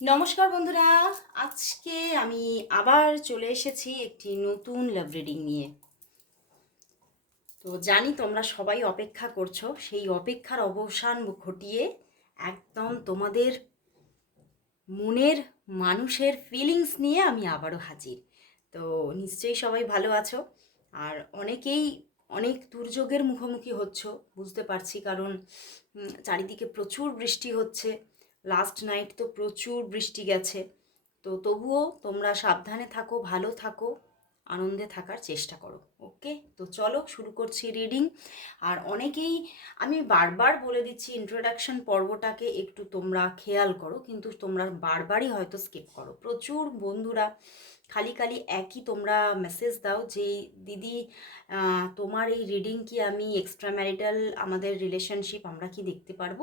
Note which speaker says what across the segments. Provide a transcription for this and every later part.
Speaker 1: নমস্কার বন্ধুরা, আজকে আমি আবার চলে এসেছি একটি নতুন লাভ রিডিং নিয়ে। তো জানি তোমরা সবাই অপেক্ষা করছ, সেই অপেক্ষার অবসান ঘটিয়ে একদম তোমাদের মনের মানুষের ফিলিংস নিয়ে আমি আবারও হাজির। তো নিশ্চয়ই সবাই ভালো আছো, আর অনেকেই অনেক দুর্যোগের মুখোমুখি হচ্ছ, বুঝতে পারছি, কারণ চারিদিকে প্রচুর বৃষ্টি হচ্ছে। লাস্ট নাইট তো প্রচুর বৃষ্টি গেছে। তো তবুও তোমরা সাবধানে থাকো, ভালো থাকো, আনন্দে থাকার চেষ্টা করো ওকে তো চলো শুরু করছি রিডিং আর অনেকেই, আমি বারবার বলে দিচ্ছি ইন্ট্রোডাকশন পর্বটাকে একটু তোমরা খেয়াল করো, কিন্তু তোমরা বারবারই হয়তো স্কিপ করো। প্রচুর বন্ধুরা, খালি খালি একই তোমরা মেসেজ দাও যে, দিদি তোমার এই রিডিং কি আমি এক্সট্রা ম্যারিটাল আমাদের রিলেশনশিপ আমরা কি দেখতে পারব?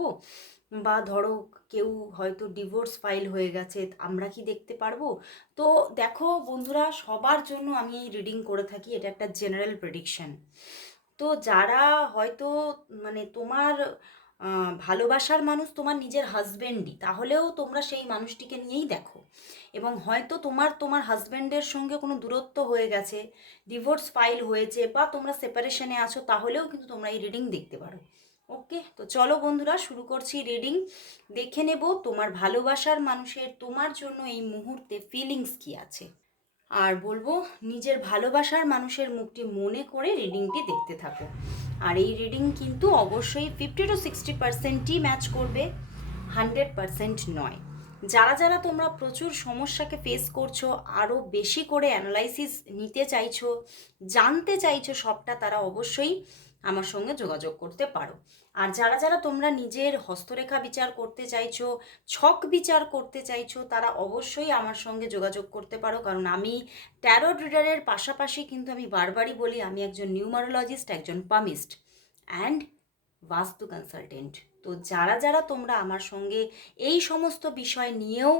Speaker 1: বা ধরো কেউ হয়তো ডিভোর্স ফাইল হয়ে গেছে, আমরা কি দেখতে পারব? তো দেখো বন্ধুরা, সবার জন্য আমি রিডিং করে থাকি, এটা একটা জেনারেল প্রেডিকশন তো যারা হয়তো মানে তোমার ভালোবাসার মানুষ তোমার নিজের হাজবেন্ডই তাহলেও তোমরা সেই মানুষটিকে নিয়েই দেখো। এবং হয়তো তোমার তোমার হাজব্যান্ডের সঙ্গে কোনো দূরত্ব হয়ে গেছে ডিভোর্স ফাইল হয়েছে, বা তোমরা সেপারেশনে আছো, তাহলেও কিন্তু তোমরা এই রিডিং দেখতে পারো। ওকে, তো চলো বন্ধুরা শুরু করছি রিডিং দেখে নেব তোমার ভালোবাসার মানুষের তোমার জন্য এই মুহূর্তে ফিলিংস কি আছে। আর বলব, নিজের ভালোবাসার মানুষের মুখটি মনে করে রিডিংটি দেখতে থাকো। আর এই রিডিং কিন্তু অবশ্যই ফিফটি টু সিক্সটি পার্সেন্টই ম্যাচ করবে হান্ড্রেড পার্সেন্ট নয়। যারা যারা তোমরা প্রচুর সমস্যাকে ফেস করছ আরও বেশি করে অ্যানালাইসিস নিতে চাইছো, জানতে চাইছো সবটা, তারা অবশ্যই আমার সঙ্গে যোগাযোগ করতে পারো। আর যারা যারা তোমরা নিজের হস্তরেখা বিচার করতে চাইছো, ছক বিচার করতে চাইছো, তারা অবশ্যই আমার সঙ্গে যোগাযোগ করতে পারো। কারণ আমি ট্যারো রিডারের পাশাপাশি কিন্তু আমি বারবারই বলি, আমি একজন নিউমারোলজিস্ট একজন পামিস্ট অ্যান্ড বাস্তু কনসালটেন্ট তো যারা যারা তোমরা আমার সঙ্গে এই সমস্ত বিষয় নিয়েও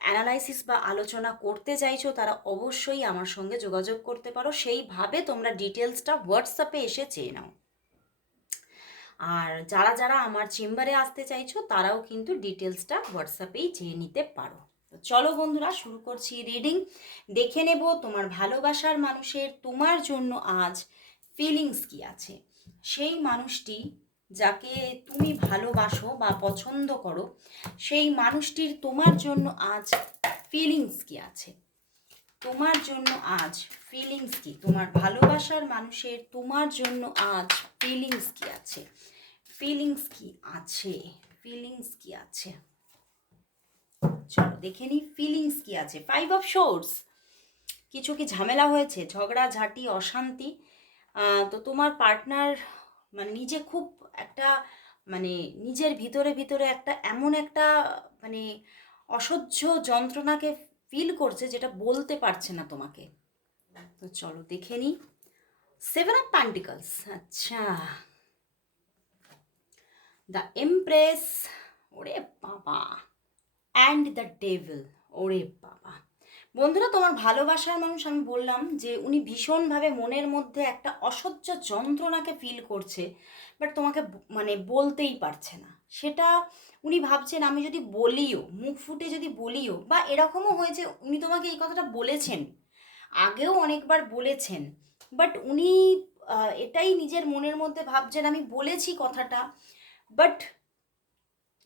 Speaker 1: অ্যানালাইসিস বা আলোচনা করতে চাইছো, তারা অবশ্যই আমার সঙ্গে যোগাযোগ করতে পারো। সেইভাবে তোমরা ডিটেলসটা হোয়াটসঅ্যাপে এসে চেয়ে নাও। আর যারা যারা আমার চেম্বারে আসতে চাইছো, তারাও কিন্তু ডিটেলসটা হোয়াটসঅ্যাপেই চেয়ে নিতে পারো। তো চলো বন্ধুরা, শুরু করছি রিডিং। দেখে নেব তোমার ভালোবাসার মানুষের তোমার জন্য আজ ফিলিংস কি আছে। সেই মানুষটি যাকে তুমি ভালোবাসো বা পছন্দ করো, সেই মানুষটির তোমার জন্য আজ ফিলিংস কি আছে? তোমার জন্য আজ ফিলিংস কি? তোমার ভালোবাসার মানুষের তোমার জন্য আজ ফিলিংস কি আছে? ফিলিংস কি আছে? ফিলিংস কি আছে? চলো দেখে নিই ফিলিংস কি আছে। ফাইভ অফ শোর্স কিছু কি ঝামেলা হয়েছে? ঝগড়া, ঝাঁটি, অশান্তি। তো তোমার পার্টনার মানে নিজে খুব একটা মানে নিজের ভিতরে ভিতরে একটা এমন একটা মানে অসহ্য যন্ত্রণাকে ফিল করছে যেটা বলতে পারছে না তোমাকে। তো চলো দেখে নিই। সেভেন অফ প্যান্টিকলস আচ্ছা। দ্য এমপ্রেস ওরে বাবা। অ্যান্ড দ্য ডেভিল ওরে বাবা। বন্ধুরা, তোমার ভালোবাসার মানুষ আমি বললাম যে উনি ভীষণভাবে মনের মধ্যে একটা অসহ্য যন্ত্রণাকে ফিল করছে বাট তোমাকে মানে বলতেই পারছে না। সেটা উনি ভাবছেন, আমি যদি বলিও, মুখ ফুটে যদি বলিও, বা এরকমও হয়েছে, উনি তোমাকে এই কথাটা বলেছেন, আগেও অনেকবার বলেছেন বাট উনি এটাই নিজের মনের মধ্যে ভাবছেন, আমি বলেছি কথাটা বাট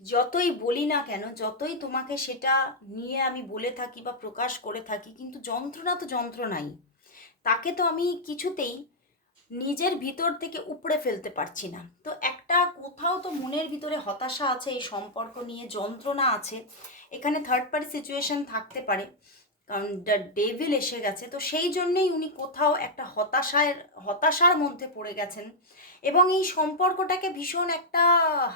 Speaker 1: যতই বলি না কেন, যতই তোমাকে সেটা নিয়ে আমি বলে থাকি বা প্রকাশ করে থাকি, কিন্তু যন্ত্রণা তো যন্ত্রণাই তাকে তো আমি কিছুতেই নিজের ভিতর থেকে উপড়ে ফেলতে পারছি না। তো একটা কোথাও তো মনের ভিতরে হতাশা আছে, এই সম্পর্ক নিয়ে যন্ত্রণা আছে। এখানে থার্ড পার্টি সিচুয়েশন থাকতে পারে, কারণ ডেভিল এসে গেছে। তো সেই জন্যেই উনি কোথাও একটা হতাশার হতাশার মধ্যে পড়ে গেছেন। এবং এই সম্পর্কটাকে ভীষণ একটা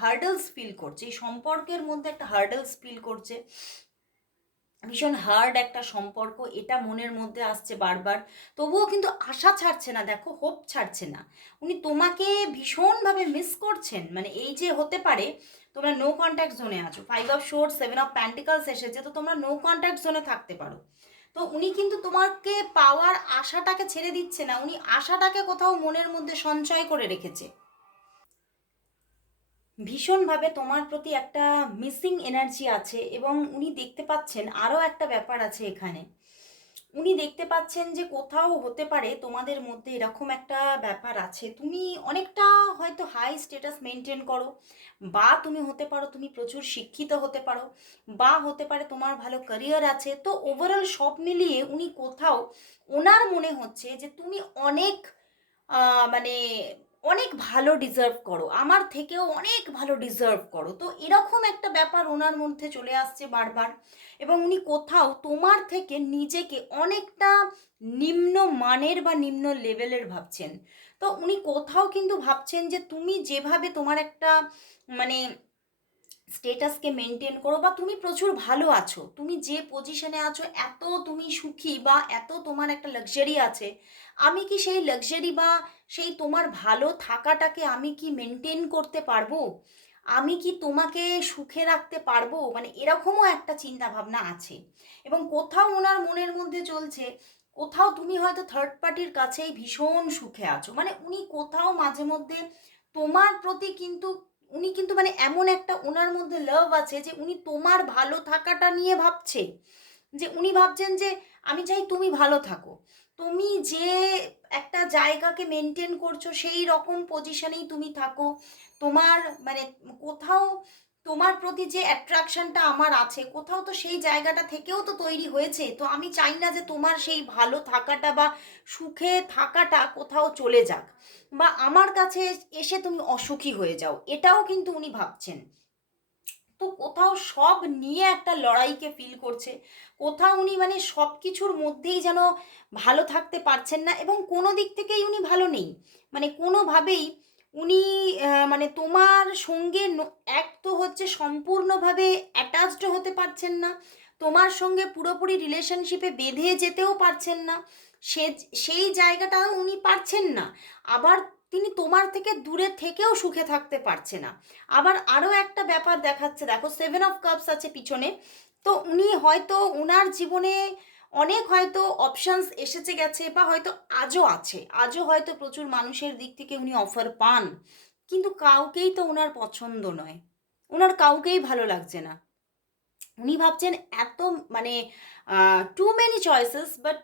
Speaker 1: হার্ডলস ফিল করছে, এই সম্পর্কের মধ্যে একটা হার্ডলস ফিল করছে। ভীষণ হার্ড একটা সম্পর্ক, এটা মনের মধ্যে আসছে বারবার। তবুও কিন্তু আশা ছাড়ছে না, দেখো হোপ ছাড়ছে না। উনি তোমাকে ভীষণভাবে মিস করছেন। মানে এই যে হতে পারে, তোমরা নো কন্ট্যাক্ট জোনে আছো। Five of swords seven of pentacles এসেছে, তো তোমরা নো কন্ট্যাক্ট জোনে থাকতে পারো। তো উনি কিন্তু তোমাকে পাওয়ার আশাটাকে ছেড়ে দিচ্ছে না, উনি আশাটাকে কোথাও মনের মধ্যে সঞ্চয় করে রেখেছে। ভীষণভাবে তোমার প্রতি একটা মিসিং এনার্জি আছে এবং উনি দেখতে পাচ্ছেন আরও একটা ব্যাপার আছে এখানে। উনি দেখতে পাচ্ছেন যে কোথাও হতে পারে, তোমাদের মধ্যে এরকম একটা ব্যাপার আছে। তুমি অনেকটা হয়তো হাই স্ট্যাটাস মেনটেন করো, বা তুমি হতে পারো, তুমি প্রচুর শিক্ষিত হতে পারো, বা হতে পারে তোমার ভালো ক্যারিয়ার আছে। তো ওভারঅল সব মিলিয়ে উনি কোথাও, ওনার মনে হচ্ছে যে তুমি অনেক মানে অনেক ভালো ডিজার্ভ করো, আমার থেকেও অনেক ভালো ডিজার্ভ করো। তো এরকম একটা ব্যাপার ওনার মধ্যে চলে আসছে বারবার এবং উনি কোথাও তোমার থেকে নিজেকে অনেকটা নিম্ন মানের বা নিম্ন লেভেলের ভাবছেন। তো উনি কোথাও কিন্তু ভাবছেন যে তুমি যেভাবে তোমার একটা মানে স্টেটাসকে মেনটেন করো বা তুমি প্রচুর ভালো আছো, তুমি যে পজিশনে আছো, এত তুমি সুখী বা এত তোমার একটা লাক্সারি আছে আমি কি সেই লাক্সারি বা সেই তোমার ভালো থাকাটাকে আমি কি মেনটেন করতে পারব? আমি কি তোমাকে সুখে রাখতে পারব? মানে এরকমও একটা চিন্তা ভাবনা আছে। এবং কোথাও ওনার মনের মধ্যে চলছে, কোথাও তুমি হয়তো থার্ড পার্টির কাছেই ভীষণ সুখে আছো। মানে উনি কোথাও মাঝে মধ্যে তোমার প্রতি কিন্তু, উনি কিন্তু মানে এমন একটা ওনার মধ্যে লাভ আছে যে উনি তোমার ভালো থাকাটা নিয়ে ভাবছে। যে উনি ভাবছেন যে আমি চাই তুমি ভালো থাকো। তুমি যে একটা জায়গাকে মেনটেন করছ, সেই রকম পজিশনেই তুমি থাকো। তোমার মানে কোথাও তোমার প্রতি যে অ্যাট্রাকশনটা আমার আছে, কোথাও তো সেই জায়গাটা থেকেও তো তৈরি হয়েছে। তো আমি চাই না যে তোমার সেই ভালো থাকাটা বা সুখে থাকাটা কোথাও চলে যাক। বা আমার কাছে এসে তুমি অসুখী হয়ে যাও, এটাও কিন্তু উনি ভাবছেন। তো কোথাও সব নিয়ে একটা লড়াইকে ফিল করছে। কোথাও উনি মানে সব কিছুর মধ্যেই যেন ভালো থাকতে পারছেন না এবং কোনো দিক থেকেই উনি ভালো নেই। মানে কোনোভাবেই উনি মানে তোমার সঙ্গে এক তো হচ্ছে সম্পূর্ণভাবে অ্যাটাচড হতে পারছেন না, তোমার সঙ্গে পুরোপুরি রিলেশনশিপে বেঁধে যেতেও পারছেন না, সে, সেই জায়গাটাও উনি পারছেন না। আবার তিনি তোমার থেকে দূরে থেকেও সুখে থাকতে পারছে না। আবার আরও একটা ব্যাপার দেখাচ্ছে, দেখো সেভেন অফ কাপস আছে পিছনে। তো উনি হয়তো ওনার জীবনে অনেক হয়তো অপশানস এসেছে গেছে বা হয়তো আজও আছে। আজও হয়তো প্রচুর মানুষের দিক থেকে উনি অফার পান। কিন্তু কাউকেই তো ওনার পছন্দ নয়। ওনার কাউকেই ভালো লাগছে না। উনি ভাবছেন এত মানে টু মেনি চয়েসেস বাট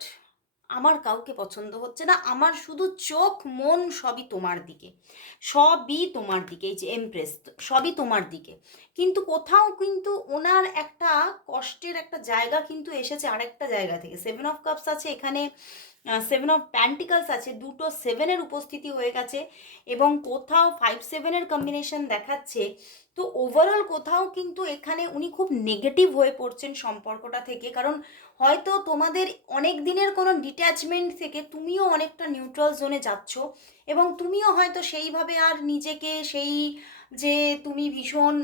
Speaker 1: আমার কাউকে পছন্দ হচ্ছে না, আমার শুধু চোখ, মন সবই তোমার দিকে। সবই তোমার দিকে, এই যে এমপ্রেস সবই তোমার দিকে। কিন্তু কোথাও কিন্তু ওনার একটা কষ্টের একটা জায়গা কিন্তু এসেছে আরেকটা জায়গা থেকে। সেভেন অফ কাপস আছে এখানে সেভেন অফ প্যান্টিকালস আছে, দুটো সেভেনের উপস্থিতি হয়ে গেছে এবং কোথাও ফাইভ সেভেনের কম্বিনেশন দেখাচ্ছে। তো ওভারঅল কোথাও কিন্তু এখানে উনি খুব নেগেটিভ হয়ে পড়ছেন সম্পর্কটা থেকে, কারণ হয়তো তোমাদের অনেক দিনের কোনো ডিট্যাচমেন্ট থেকে তুমিও অনেকটা নিউট্রাল জোনে যাচ্ছ এবং তুমিও হয়তো সেইভাবে আর নিজেকে সেই যে তুমি ভীষণ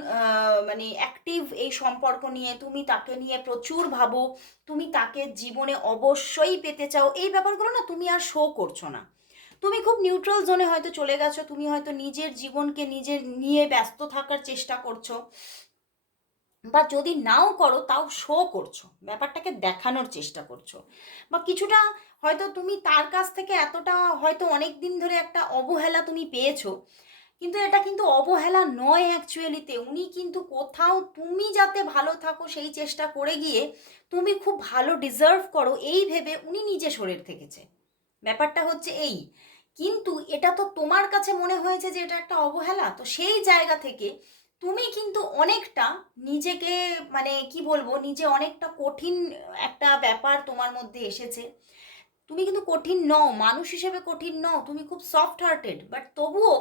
Speaker 1: মানে অ্যাক্টিভ এই সম্পর্ক নিয়ে, তুমি তাকে নিয়ে প্রচুর ভাবো, তুমি তাকে জীবনে অবশ্যই পেতে চাও, এই ব্যাপারগুলো না তুমি আর শো করছ না। তুমি খুব নিউট্রাল জোনে হয়তো চলে গেছো, তুমি হয়তো নিজের জীবনকে নিজের নিয়ে ব্যস্ত থাকার চেষ্টা করছ, বা যদি নাও করো তাও শো করছ, ব্যাপারটাকে দেখানোর চেষ্টা করছ, বা কিছুটা হয়তো তুমি তার কাছ থেকে এতটা হয়তো অনেক দিন ধরে একটা অবহেলা তুমি পেয়েছ কিন্তু এটা কিন্তু অবহেলা নয় অ্যাকচুয়ালিতে উনি কিন্তু কোথাও তুমি যাতে ভালো থাকো সেই চেষ্টা করে গিয়ে তুমি খুব ভালো ডিজার্ভ করো, এই ভেবে উনি নিজে শরীর থেকেছে। ব্যাপারটা হচ্ছে এই, কিন্তু এটা তো তোমার কাছে মনে হয়েছে যে এটা একটা অবহেলা, তো সেই জায়গা থেকে তুমি কিন্তু অনেকটা নিজেকে মানে কি বলব, নিজে অনেকটা কঠিন একটা ব্যাপার তোমার মধ্যে এসেছে। তুমি কিন্তু কঠিন নও, মানুষ হিসেবে কঠিন নও, তুমি খুব সফট হার্টেড বাট তবুও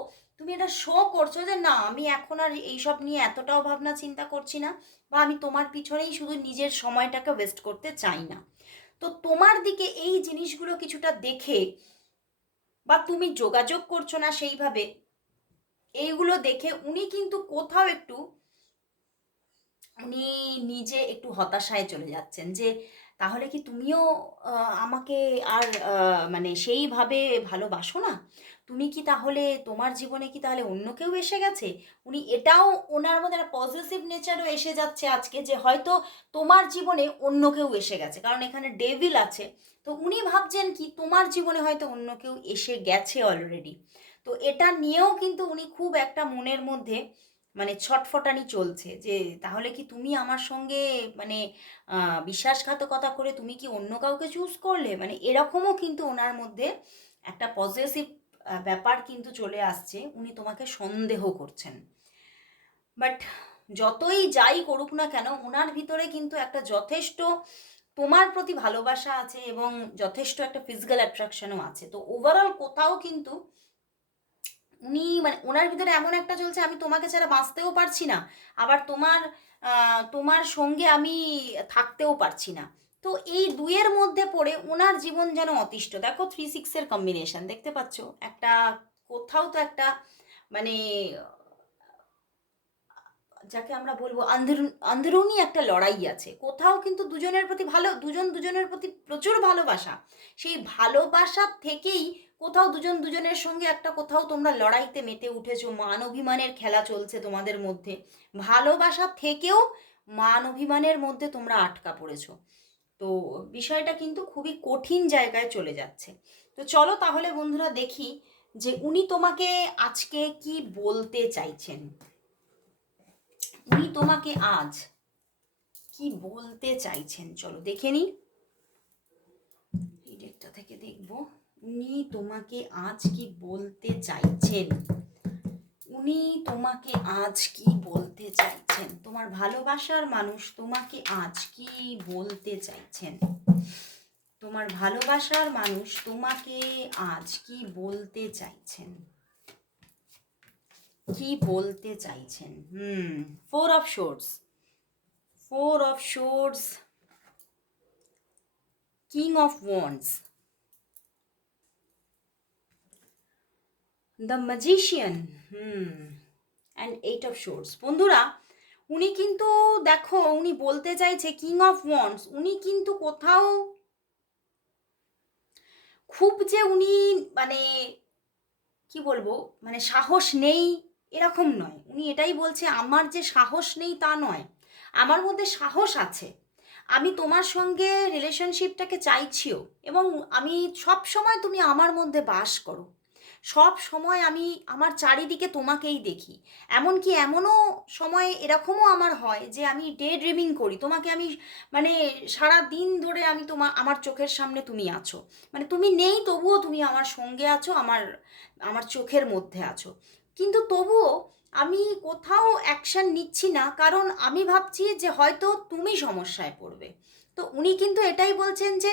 Speaker 1: তুমি এটা শো করছ যে না, আমি এখন আর এইসব নিয়ে এতটাও ভাবনা চিন্তা করছি না বা আমি তোমার পিছনেই শুধু নিজের সময়টাকে ওয়েস্ট করতে চাই না। তো তোমার দিকে এই জিনিসগুলো কিছুটা দেখে বা তুমি যোগাযোগ করছ না সেইভাবে, এইগুলো দেখে উনি কিন্তু কোথাও একটু, উনি নিজে একটু হতাশায় চলে যাচ্ছেন যে তাহলে কি তুমিও আমাকে আর মানে সেইভাবে ভালোবাসো না? তুমি কি তাহলে তোমার জীবনে কি তাহলে অন্য কেউ এসে গেছে? উনি এটাও ওনার মধ্যে একটা পজিটিভ নেচারও এসে যাচ্ছে আজকে যে হয়তো তোমার জীবনে অন্য কেউ এসে গেছে। কারণ এখানে ডেভিল আছে। তো উনি ভাবছেন কি, তোমার জীবনে হয়তো অন্য কেউ এসে গেছে অলরেডি তো এটা নিয়েও কিন্তু উনি খুব একটা মনের মধ্যে মানে ছটফটানি চলছে যে তাহলে কি তুমি আমার সঙ্গে মানে বিশ্বাসঘাতকতা করে তুমি কি অন্য কাউকে চুজ করলে? মানে এরকমও কিন্তু ওনার মধ্যে একটা পজিটিভ ব্যাপার কিন্তু চলে আসছে, উনি তোমাকে সন্দেহ করছেন। বাট যতই যাই করুক না কেন ওনার ভিতরে কিন্তু একটা যথেষ্ট তোমার প্রতি ভালোবাসা আছে এবং যথেষ্ট একটা ফিজিক্যাল অ্যাট্রাকশনও আছে। তো ওভারঅল কোথাও কিন্তু উনি মানে ওনার ভিতরে এমন একটা চলছে, আমি তোমাকে ছাড়া বাঁচতেও পারছি না, আবার তোমার তোমার সঙ্গে আমি থাকতেও পারছি না। তো এই দুইয়ের মধ্যে পড়ে ওনার জীবন যেন অতিষ্ঠ। দেখো থ্রি সিক্সের কম্বিনেশন দেখতে পাচ্ছ? একটা কোথাও তো একটা মানে যাকে আমরা বলব আন্দরুন আন্দরুনি একটা লড়াই আছে। কোথাও কিন্তু দুজনের প্রতি ভালো, দুজন দুজনের প্রতি প্রচুর ভালোবাসা। সেই ভালোবাসা থেকেই কোথাও দুজন দুজনের সঙ্গে একটা কোথাও তোমরা লড়াইতে মেতে উঠেছো। মান অভিমানের খেলা চলছে তোমাদের মধ্যে। ভালোবাসা থেকেও মান অভিমানের মধ্যে তোমরা আটকা পড়েছো। তো বিষয়টা কিন্তু খুবই কঠিন জায়গায় চলে যাচ্ছে। তো চলো তাহলে বন্ধুরা দেখি যে উনি তোমাকে আজকে কি বলতে চাইছেন? উনি তোমাকে আজ কি বলতে চাইছেন? চলো দেখে নি এই ডেটটা থেকে দেখব। উনি তোমাকে আজ কি বলতে চাইছেন? উনি তোমাকে আজ কি বলতে চাইছেন? তোমার ভালোবাসার মানুষ তোমাকে আজ কি বলতে চাইছেন? তোমার ভালোবাসার মানুষ তোমাকে আজ কি বলতে চাইছেন? কি বলতে চাইছেন? হুম four of swords four of swords king of wands the magician hmm and eight of swords বন্ধুরা উনি কিন্তু, দেখো, উনি বলতে চাইছে কিং অফ ওয়ান্ডস উনি কিন্তু কোথাও খুব যে উনি মানে কি বলব মানে সাহস নেই এরকম নয়। উনি এটাই বলছে, আমার যে সাহস নেই তা নয়। আমার মধ্যে সাহস আছে। আমি তোমার সঙ্গে রিলেশনশিপটাকে চাইছিও এবং আমি সব সময় তুমি আমার মধ্যে বাস করো। সব সময় আমি আমার চারিদিকে তোমাকেই দেখি। এমনকি এমনও সময় এরকমও আমার হয় যে আমি ডে ড্রিমিং করি। তোমাকে আমি মানে সারা দিন ধরে আমি তোমার আমার চোখের সামনে তুমি আছো। মানে তুমি নেই তবুও তুমি আমার সঙ্গে আছো, আমার আমার চোখের মধ্যে আছো। কিন্তু তবুও আমি কোথাও অ্যাকশন নিচ্ছি না। কারণ আমি ভাবছি যে হয়তো তুমি সমস্যায় পড়বে। তো উনি কিন্তু এটাই বলছেন যে,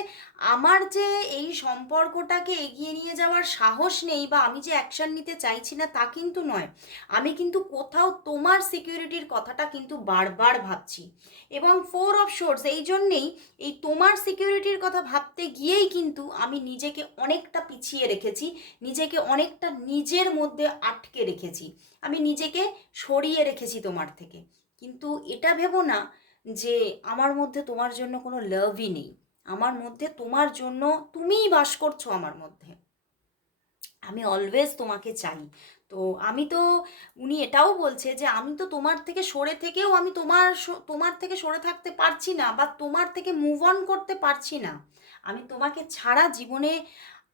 Speaker 1: আমার যে এই সম্পর্কটাকে এগিয়ে নিয়ে যাওয়ার সাহস নেই বা আমি যে অ্যাকশন নিতে চাইছি না তা কিন্তু নয়। আমি কিন্তু কোথাও তোমার সিকিউরিটির কথাটা কিন্তু বারবার ভাবছি। এবং ফোর অফ শোর্স এই জন্যেই এই তোমার সিকিউরিটির কথা ভাবতে গিয়েই কিন্তু আমি নিজেকে অনেকটা পিছিয়ে রেখেছি, নিজেকে অনেকটা নিজের মধ্যে আটকে রেখেছি। আমি নিজেকে সরিয়ে রেখেছি তোমার থেকে। কিন্তু এটা ভেবো না যে আমার মধ্যে তোমার জন্য কোনো লাভই নেই। আমার মধ্যে তোমার জন্য তুমিই বাস করছ আমার মধ্যে। আমি অলওয়েজ তোমাকে চাই। তো আমি তো, উনি এটাও বলছে যে আমি তো তোমার থেকে সরে থেকেও আমি তোমার তোমার থেকে সরে থাকতে পারছি না বা তোমার থেকে মুভ অন করতে পারছি না। আমি তোমাকে ছাড়া জীবনে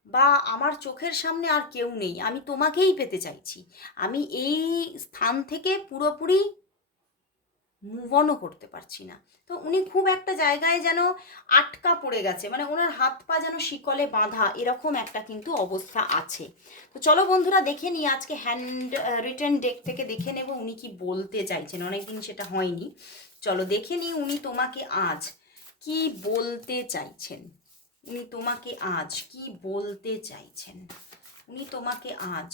Speaker 1: বা আমার চোখের সামনে আর কেউ নেই। আমি তোমাকেই পেতে চাইছি। আমি এই স্থান থেকে পুরোপুরি মুভ অনও করতে পারছি না। তো উনি খুব একটা জায়গায় যেন আটকা পড়ে গেছে মানে ওনার হাত পা যেন শিকলে বাঁধা, এরকম একটা কিন্তু অবস্থা আছে। তো চলো বন্ধুরা দেখে নিই, আজকে হ্যান্ড রিটার্ন ডেক থেকে দেখে নেব উনি কি বলতে চাইছেন, অনেকদিন সেটা হয়নি। চলো দেখে নিই উনি তোমাকে আজ কি বলতে চাইছেন। উনি তোমাকে আজ কি বলতে চাইছেন? উনি তোমাকে আজ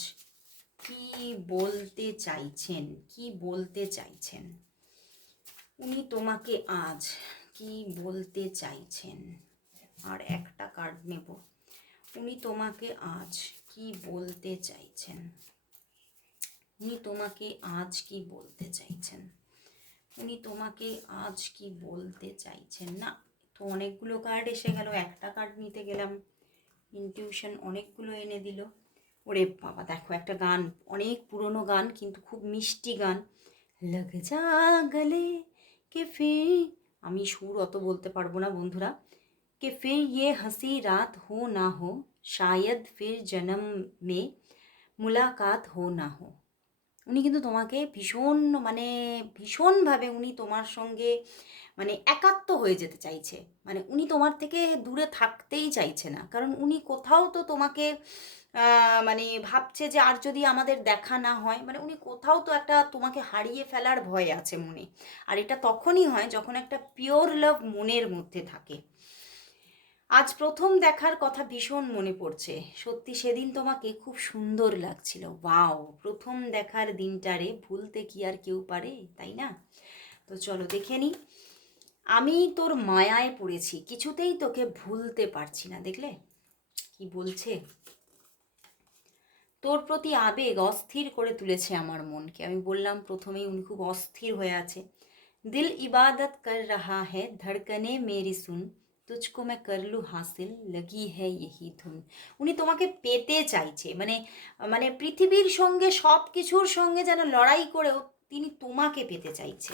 Speaker 1: কি বলতে চাইছেন? কি বলতে চাইছেন? উনি তোমাকে আজ কি বলতে চাইছেন? আর একটা কার্ড নেব। উনি তোমাকে আজ কি বলতে চাইছেন? উনি তোমাকে আজ কি বলতে চাইছেন? উনি তোমাকে আজ কি বলতে চাইছেন? না, তো অনেকগুলো কার্ড এসে গেল। একটা কার্ড নিতে গেলাম। ইনটিউশন অনেকগুলো এনে দিল। ওরে বাবা, দেখো একটা গান, অনেক পুরনো গান, কিন্তু খুব মিষ্টি গান। লগ যা গলে কে ফির আমি সুর অত বলতে পারবো না বন্ধুরা कि फिर ये हंसी रात हो ना हो शायद फिर जन्म में मुलाकात हो ना हो উনি কিন্তু তোমাকে ভীষণ মানে ভীষণভাবে উনি তোমার সঙ্গে মানে একাত্ম হয়ে যেতে চাইছে। মানে উনি তোমার থেকে দূরে থাকতেই চাইছে না। কারণ উনি কোথাও তো তোমাকে মানে ভাবছে যে আর যদি আমাদের দেখা না হয় মানে উনি কোথাও তো একটা তোমাকে হারিয়ে ফেলার ভয় আছে মনে। আর এটা তখনই হয় যখন একটা পিওর লাভ মনের মধ্যে থাকে। আজ প্রথম দেখার কথা ভীষণ মনে পড়ছে। সত্যি সেদিন তোমাকে খুব সুন্দর লাগছিল। ওয়াও, প্রথম দেখার দিনটারে ভুলতে কি আর কেউ পারে, তাই না? তো চলো দেখে নি আমি তোর মায়ায় পড়েছি, কিছুতেই তোকে ভুলতে পারছি না, দেখলে? কি বলছে? তোর প্রতি আবেগ অস্থির করে তুলেছে আমার মনকে। আমি বললাম, প্রথমেই উনি খুব অস্থির হয়ে আছে। দিল ইবাদত কর রাহা है ধড়কনে মেরি সুন। তুচকো মে করলু হাসিল লগি হ্যায় ইহি ধুন উনি তোমাকে পেতে চাইছে। মানে মানে পৃথিবীর সঙ্গে সব কিছুর সঙ্গে যেন লড়াই করেও তিনি তোমাকে পেতে চাইছে।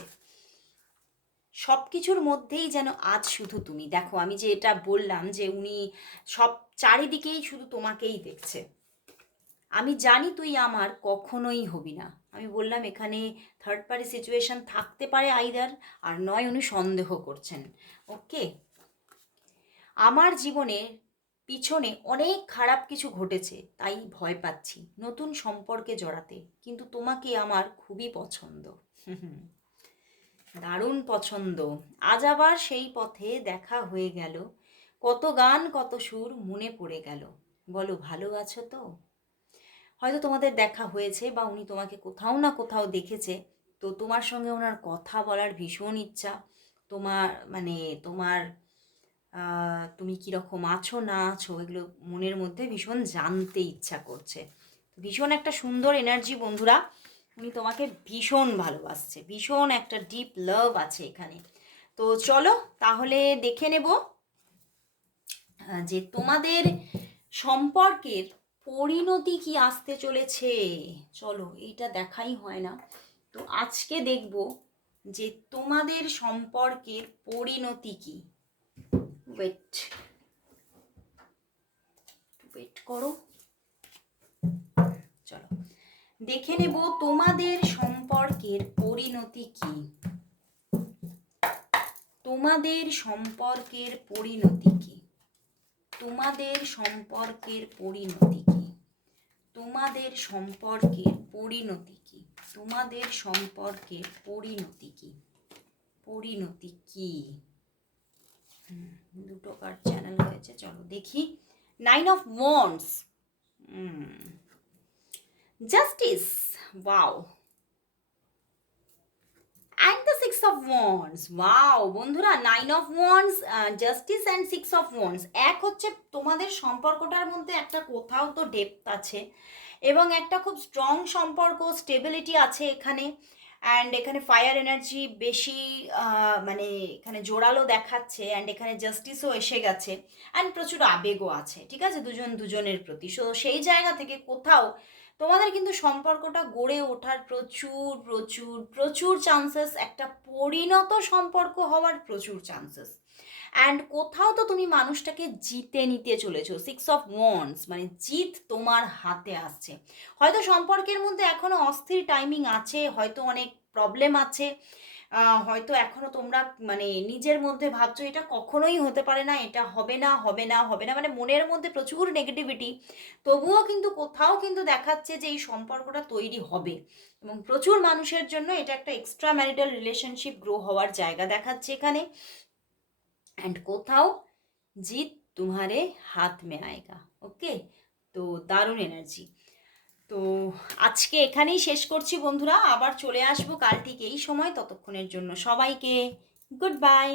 Speaker 1: সব কিছুর মধ্যেই যেন আজ শুধু তুমি। দেখো, আমি যে এটা বললাম যে উনি সব চারিদিকেই শুধু তোমাকেই দেখছে। আমি জানি তুই আমার কখনোই হবি না। আমি বললাম, এখানে থার্ড পার্টি সিচুয়েশান থাকতে পারে আইদার আর নয় উনি সন্দেহ করছেন। ওকে আমার জীবনে পিছনে অনেক খারাপ কিছু ঘটেছে, তাই ভয় পাচ্ছি নতুন সম্পর্কে জড়াতে। কিন্তু তোমাকে আমার খুবই পছন্দ। দারুণ পছন্দ। আজ আবার সেই পথে দেখা হয়ে গেল। কত গান, কত সুর মনে পড়ে গেল। বলো, ভালো আছো তো? হয়তো তোমাদের দেখা হয়েছে বা উনি তোমাকে কোথাও না কোথাও দেখেছে, তো তোমার সঙ্গে ওনার কথা বলার ভীষণ ইচ্ছা। তোমার মানে তোমার তুমি কীরকম আছো, না আছো, এগুলো মনের মধ্যে ভীষণ জানতে ইচ্ছা করছে। ভীষণ একটা সুন্দর এনার্জি বন্ধুরা, উনি তোমাকে ভীষণ ভালোবাসছে, ভীষণ একটা ডিপ লাভ আছে এখানে। তো চলো তাহলে দেখে নেব যে তোমাদের সম্পর্কের পরিণতি কি আসতে চলেছে। চলো এইটা দেখাই হয় না। তো আজকে দেখব যে তোমাদের সম্পর্কের পরিণতি কি। ওয়েট ওয়েট করো। চলো। দেখে নেব তোমাদের সম্পর্কের পরিণতি কি। তোমাদের সম্পর্কের পরিণতি কি। তোমাদের সম্পর্কের পরিণতি কি। তোমাদের সম্পর্কের পরিণতি কি। তোমাদের সম্পর্কের পরিণতি কি। পরিণতি কি। দুটো কার্ড চ্যানেল হয়েছে, চলো দেখি। Nine of wands justice wow and the six of wands wow বন্ধুরা nine of wands justice and six of wands এক হচ্ছে তোমাদের সম্পর্কটার মধ্যে একটা কোথাও তো ডেপথ আছে, এবং একটা খুব স্ট্রং সম্পর্ক স্টেবিলিটি আছে এখানে। অ্যান্ড এখানে ফায়ার এনার্জি বেশি মানে এখানে জোরালো দেখাচ্ছে অ্যান্ড এখানে জাস্টিসও এসে গেছে অ্যান্ড প্রচুর আবেগও আছে, ঠিক আছে? দুজন দুজনের প্রতি। সো সেই জায়গা থেকে কোথাও তোমাদের কিন্তু সম্পর্কটা গড়ে ওঠার প্রচুর প্রচুর প্রচুর চান্সেস একটা পরিণত সম্পর্ক হওয়ার প্রচুর চান্সেস অ্যান্ড কোথাও তো তুমি মানুষটাকে জিতে নিতে চলেছো। সিক্স অফ ওয়ান্স মানে জিত তোমার হাতে আসছে। হয়তো সম্পর্কের মধ্যে এখনও অস্থির টাইমিং আছে, হয়তো অনেক প্রবলেম আছে হয়তো এখনও তোমরা মানে নিজের মধ্যে ভাবছ, এটা কখনোই হতে পারে না, এটা হবে না হবে না হবে না মানে মনের মধ্যে প্রচুর নেগেটিভিটি তবুও কিন্তু কোথাও কিন্তু দেখাচ্ছে যে এই সম্পর্কটা তৈরি হবে। এবং প্রচুর মানুষের জন্য এটা একটা এক্সট্রা ম্যারিটাল রিলেশনশিপ গ্রো হওয়ার জায়গা দেখাচ্ছে এখানে। অ্যান্ড কোথাও জিত তোমারে হাত মে আয়েগা ওকে তো দারুণ এনার্জি তো আজকে এখানেই শেষ করছি বন্ধুরা, আবার চলে আসব কাল ঠিক এই সময়, ততক্ষণের জন্য সবাইকে গুড বাই